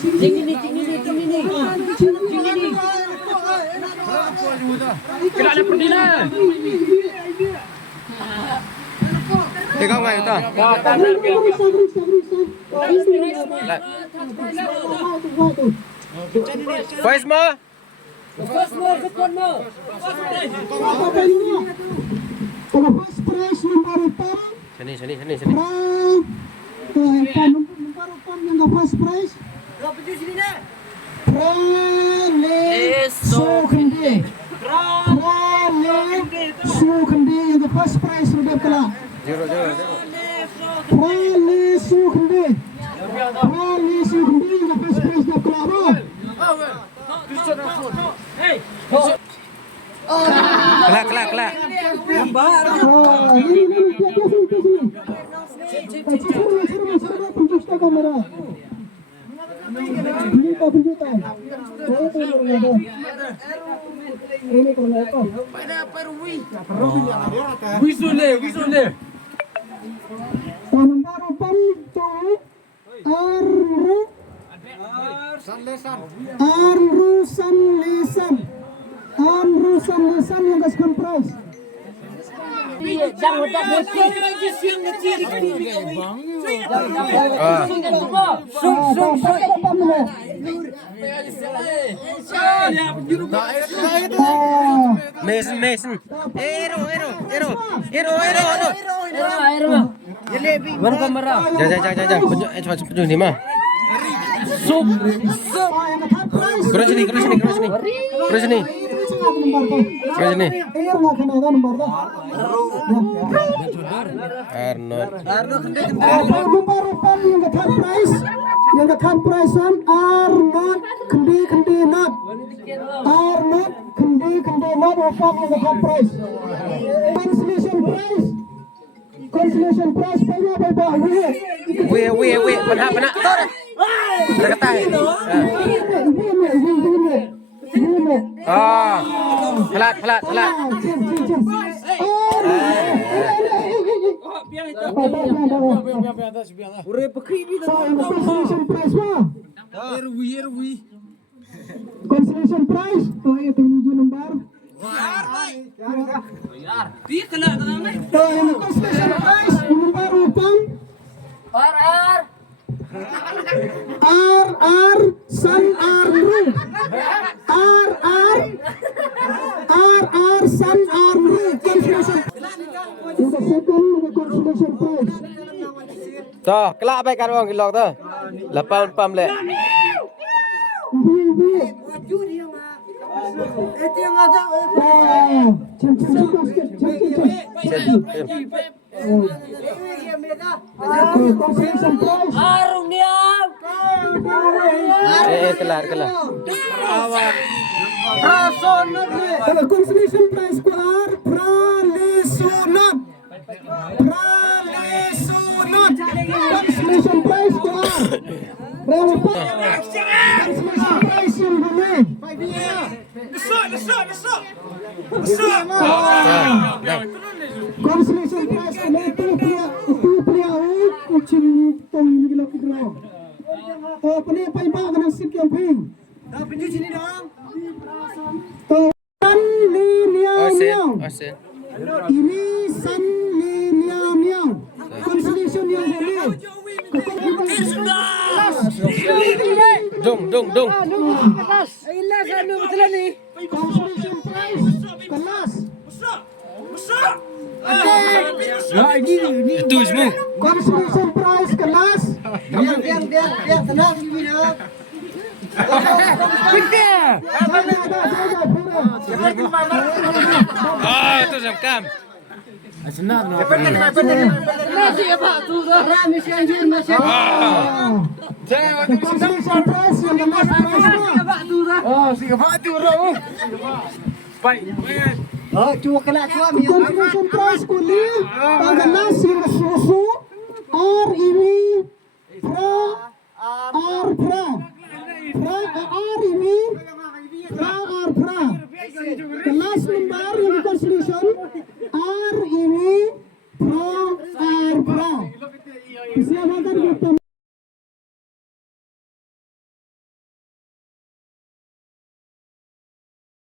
Cing ini. Kena ada perdina. Ikaw nga ito. Voice mo? First mo. First prize number 10. Sini. Number 10 yang first prize. Prale Sukende yang first prize sudah kena. Zero. Prale Sukende yang first prize sudah kena. Kelak. Wisule. Arrusan yang kasih prize. Mason. Ero. Baru kamera. Jangan. Penyu ni mah. Sup. Kurang sini. Arnold. Yang third prize Arnold kendi not. Arnold kendi not upam yang third prize. Consolation prize paya bapa. Weh. Benak. Dah kata. Pelat. Consolation prize. Ayat 7 nomor. Consolation prize nomor upam. San Arru. San Arru. Consolation. Yung second consolation prize. So, kelak baik karung kilok tu. 8 pam le. Consolation prize. Arung niam. Kelar. Kalau consolation prize ko Pralesunat. Consolation prize ko consolation prize yung huli. Consolation prize ko na ito priya kucing tong nilak draw. Panipay ba ka ng sip yung ping? San Liniao. Ini San Liniao. Consolation yang huli. Dung. Consolation prize kelas. Itu semua. Consolation prize kelas. Itu zamkam. Consolation prize yang kelas. Consolation prize kuli panggalas yang susu ini pra ini pra kelas lembar yang consolation